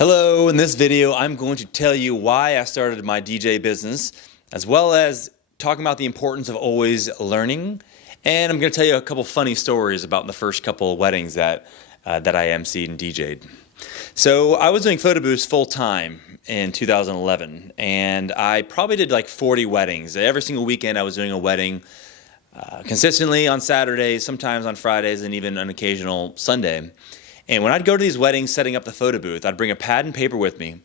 Hello, in this video I'm going to tell you why I started my DJ business, as well as talking about the importance of always learning, and I'm going to tell you a couple funny stories about the first couple of weddings that I emceed and DJ'd. So I was doing photo booths full time in 2011, and I probably did like 40 weddings. Every single weekend I was doing a wedding, consistently on Saturdays, sometimes on Fridays, and even an occasional Sunday. And when I'd go to these weddings setting up the photo booth, I'd bring a pad and paper with me,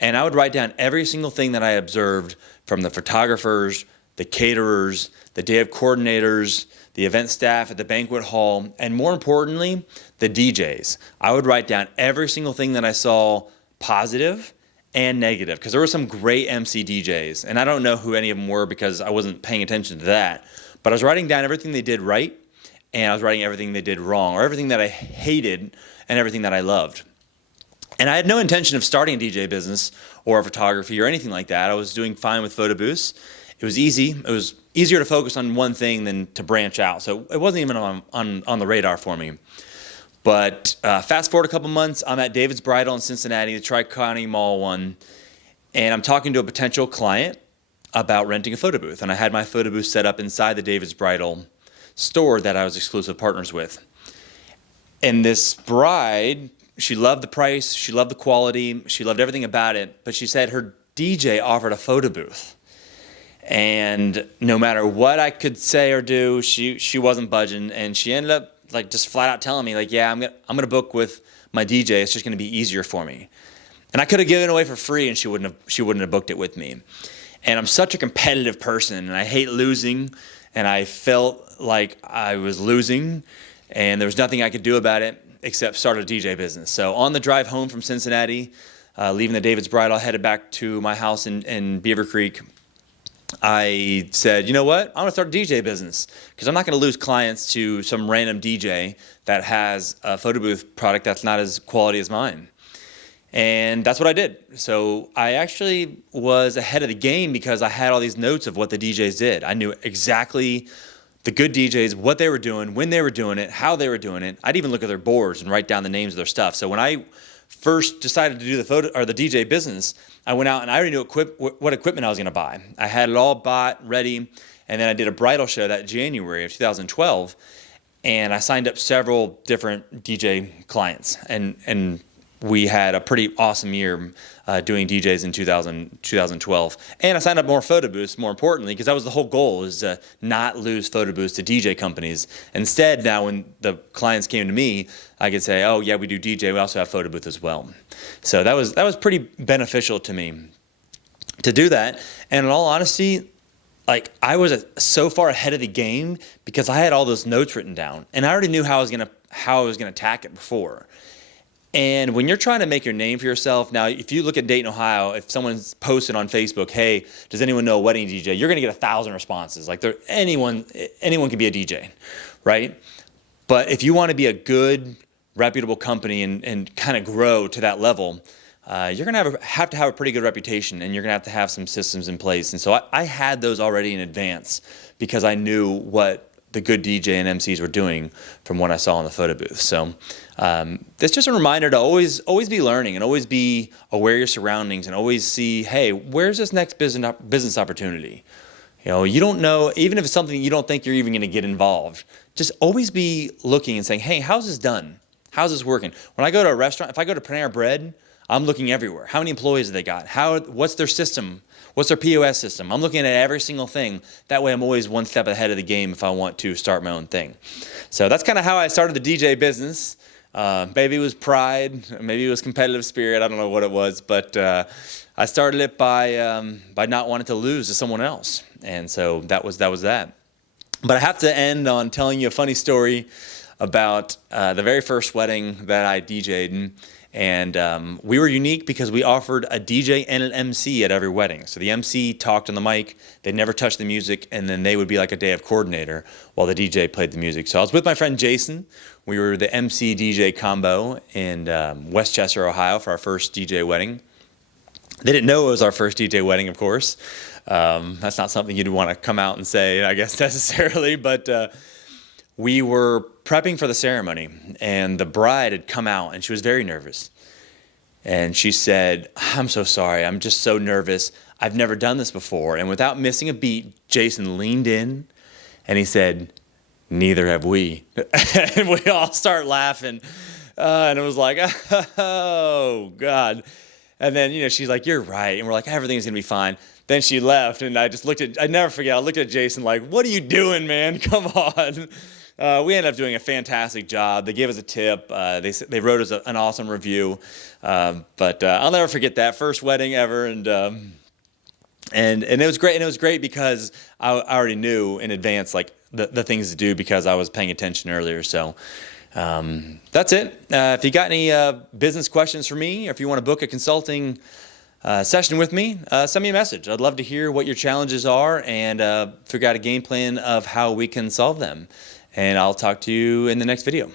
and I would write down every single thing that I observed from the photographers, the caterers, the day of coordinators, the event staff at the banquet hall, and more importantly, the DJs. I would write down every single thing that I saw, positive and negative, because there were some great MC DJs, and I don't know who any of them were because I wasn't paying attention to that, but I was writing down everything they did right, and I was writing everything they did wrong, or everything that I hated and everything that I loved. And I had no intention of starting a DJ business or a photography or anything like that. I was doing fine with photo booths. It was easy. It was easier to focus on one thing than to branch out. So it wasn't even on the radar for me. But fast forward a couple months, I'm at David's Bridal in Cincinnati, the Tri-County Mall one, and I'm talking to a potential client about renting a photo booth. And I had my photo booth set up inside the David's Bridal store that I was exclusive partners with. And this bride, she loved the price, she loved the quality, she loved everything about it, but she said her DJ offered a photo booth. And no matter what I could say or do, she wasn't budging, and she ended up like just flat out telling me like, yeah, I'm gonna book with my DJ, it's just gonna be easier for me. And I could have given it away for free and she wouldn't have booked it with me. And I'm such a competitive person, and I hate losing, and I felt like I was losing, and there was nothing I could do about it except start a DJ business. So on the drive home from Cincinnati, leaving the David's Bridal, headed back to my house in Beaver Creek, I said, you know what, I'm gonna start a DJ business, because I'm not gonna lose clients to some random DJ that has a photo booth product that's not as quality as mine. And that's what I did. So I actually was ahead of the game because I had all these notes of what the DJs did. I knew exactly the good DJs, what they were doing, when they were doing it, how they were doing it. I'd even look at their boards and write down the names of their stuff. So when I first decided to do the DJ business, I went out and I already knew what equipment I was going to buy. I had it all bought, ready, and then I did a bridal show that January of 2012, and I signed up several different DJ clients, and we had a pretty awesome year doing DJs in 2012. And I signed up more photo booths, more importantly, because that was the whole goal, is to not lose photo booths to DJ companies. Instead, now when the clients came to me, I could say, oh yeah, we do DJ, we also have photo booth as well. So that was pretty beneficial to me to do that. And in all honesty, like, I was so far ahead of the game because I had all those notes written down, and I already knew how I was gonna attack it before. And when you're trying to make your name for yourself, now if you look at Dayton, Ohio, if someone's posted on Facebook, hey, does anyone know a wedding DJ? You're gonna get 1,000 responses. Like, anyone can be a DJ, right? But if you wanna be a good, reputable company and kind of grow to that level, you're gonna have to have a pretty good reputation, and you're gonna have to have some systems in place. And so I had those already in advance because I knew what the good DJ and MCs were doing from what I saw in the photo booth. So it's just a reminder to always be learning, and always be aware of your surroundings, and always see, hey, where's this next business opportunity? You know, you don't know, even if it's something you don't think you're even gonna get involved, just always be looking and saying, hey, how's this done? How's this working? When I go to a restaurant, if I go to Panera Bread, I'm looking everywhere. How many employees have they got? What's their system? What's their POS system? I'm looking at every single thing. That way I'm always one step ahead of the game if I want to start my own thing. So that's kind of how I started the DJ business. Maybe it was pride, maybe it was competitive spirit, I don't know what it was, but I started it by not wanting to lose to someone else. And so that was that. But I have to end on telling you a funny story about the very first wedding that I DJ'd. And we were unique because we offered a DJ and an MC at every wedding. So the MC talked on the mic, they'd never touch the music, and then they would be like a day of coordinator while the DJ played the music. So I was with my friend Jason. We were the MC DJ combo in Westchester, Ohio for our first DJ wedding. They didn't know it was our first DJ wedding, of course. That's not something you'd want to come out and say, I guess, necessarily, but we were prepping for the ceremony, and the bride had come out, and she was very nervous. And she said, "I'm so sorry. I'm just so nervous. I've never done this before." And without missing a beat, Jason leaned in and he said, "Neither have we." And we all start laughing. And it was like, oh, God. And then, she's like, "You're right." And we're like, "Everything's going to be fine." Then she left, and I never forget, I looked at Jason like, "What are you doing, man? Come on." We ended up doing a fantastic job. They gave us a tip. They wrote us an awesome review. But I'll never forget that first wedding ever. And it was great. And it was great because I already knew in advance like the things to do because I was paying attention earlier. So that's it. If you got any business questions for me, or if you want to book a consulting session with me, send me a message. I'd love to hear what your challenges are and figure out a game plan of how we can solve them. And I'll talk to you in the next video.